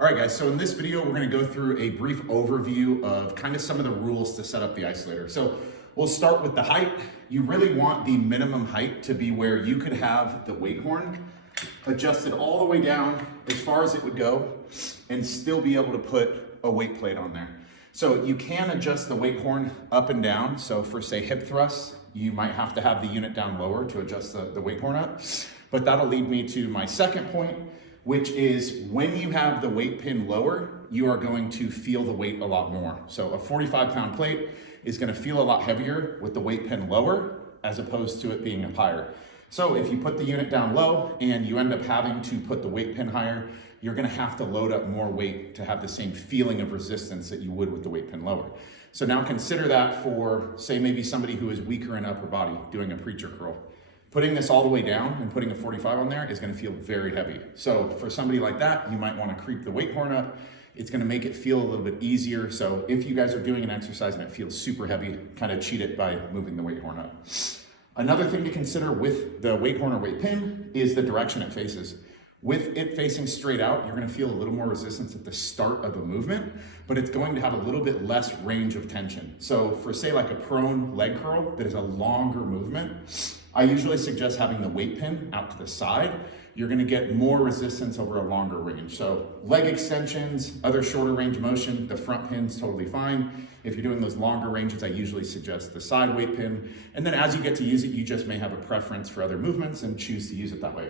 All right, guys, so in this video, we're gonna go through a brief overview of kind of some of the rules to set up the isolator. So we'll start with the height. You really want the minimum height to be where you could have the weight horn adjusted all the way down as far as it would go and still be able to put a weight plate on there. So you can adjust the weight horn up and down. So for say hip thrusts, you might have to have the unit down lower to adjust the weight horn up. But that'll lead me to my second point, which is when you have the weight pin lower, you are going to feel the weight a lot more. So a 45-pound plate is gonna feel a lot heavier with the weight pin lower as opposed to it being up higher. So if you put the unit down low and you end up having to put the weight pin higher, you're gonna have to load up more weight to have the same feeling of resistance that you would with the weight pin lower. So now consider that for, say, maybe somebody who is weaker in upper body doing a preacher curl. Putting this all the way down and putting a 45 on there is gonna feel very heavy. So for somebody like that, you might wanna creep the weight horn up. It's gonna make it feel a little bit easier. So if you guys are doing an exercise and it feels super heavy, kind of cheat it by moving the weight horn up. Another thing to consider with the weight horn or weight pin is the direction it faces. With it facing straight out, you're gonna feel a little more resistance at the start of a movement, but it's going to have a little bit less range of tension. So for say like a prone leg curl that is a longer movement, I usually suggest having the weight pin out to the side. You're gonna get more resistance over a longer range. So leg extensions, other shorter range motion, the front pin's totally fine. If you're doing those longer ranges, I usually suggest the side weight pin. And then as you get to use it, you just may have a preference for other movements and choose to use it that way.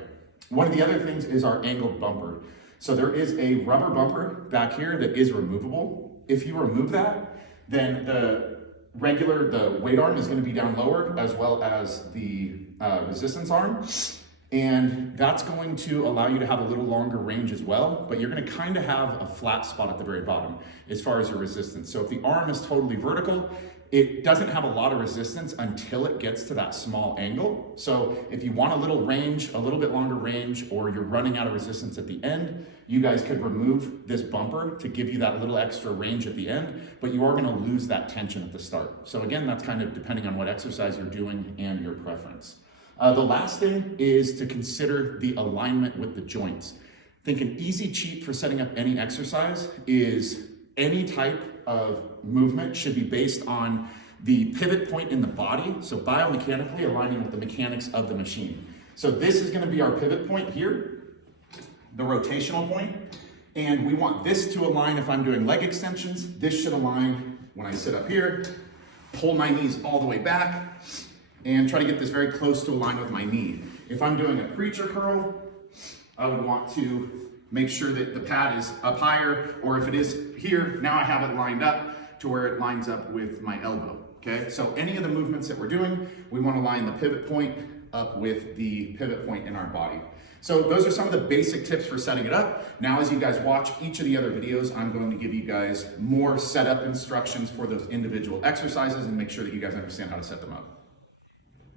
One of the other things is our angled bumper. So there is a rubber bumper back here that is removable. If you remove that, then the weight arm is gonna be down lower as well as the resistance arm. And that's going to allow you to have a little longer range as well, but you're gonna kind of have a flat spot at the very bottom as far as your resistance. So if the arm is totally vertical, it doesn't have a lot of resistance until it gets to that small angle. So if you want a little range, a little bit longer range, or you're running out of resistance at the end, you guys could remove this bumper to give you that little extra range at the end, but you are gonna lose that tension at the start. So again, that's kind of depending on what exercise you're doing and your preference. The last thing is to consider the alignment with the joints. I think an easy cheat for setting up any exercise is any type of movement should be based on the pivot point in the body, so biomechanically aligning with the mechanics of the machine. So this is gonna be our pivot point here, the rotational point, and we want this to align if I'm doing leg extensions. This should align when I sit up here, pull my knees all the way back, and try to get this very close to align with my knee. If I'm doing a preacher curl, I would want to make sure that the pad is up higher, or if it is here, now I have it lined up to where it lines up with my elbow, okay? So any of the movements that we're doing, we wanna line the pivot point up with the pivot point in our body. So those are some of the basic tips for setting it up. Now, as you guys watch each of the other videos, I'm going to give you guys more setup instructions for those individual exercises and make sure that you guys understand how to set them up.